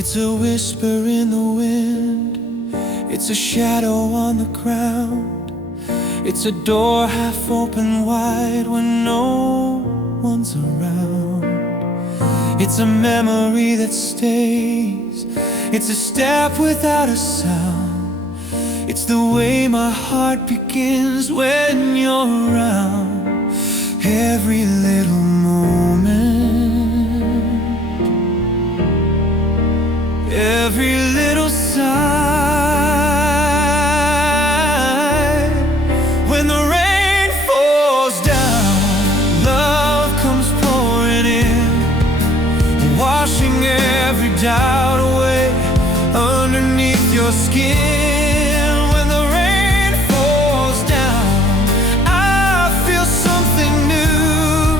It's a whisper in the wind, it's a shadow on the ground. It's a door half open wide when no one's around. It's a memory that stays, it's a step without a sound. It's the way my heart begins when you're around. Every little moment, every little sigh. When the rain falls down, love comes pouring in, washing every doubt away underneath your skin. When the rain falls down, I feel something new.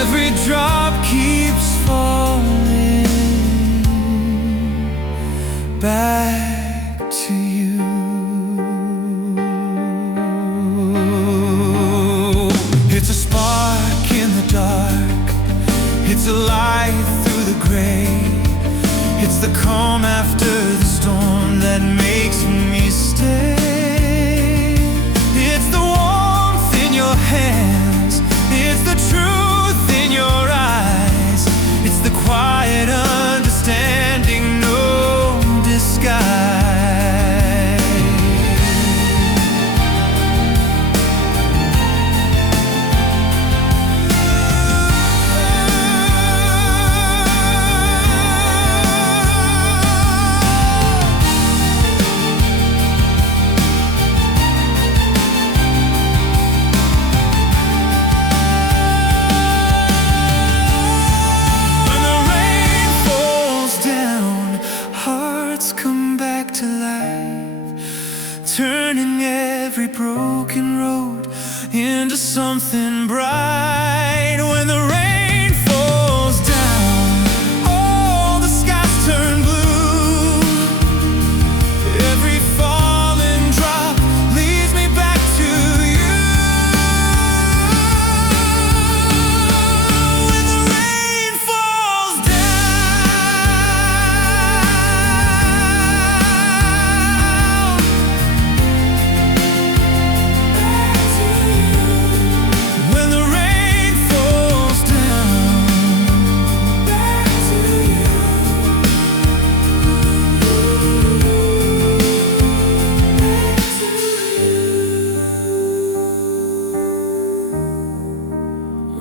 Every drop keeps falling back to you. It's a spark in the dark, it's a light through the gray. It's the calm after the storm that makes me stay. It's the warmth in your hands, it's the truth in your eyes. It's the quiet understanding, no disguise. Turning every broken road into something bright. When the rain falls down, all the skies turn blue. Every falling drop leads me back to you. When the rain falls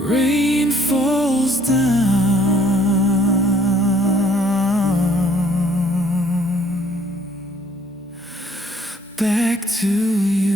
rain falls down, back to you.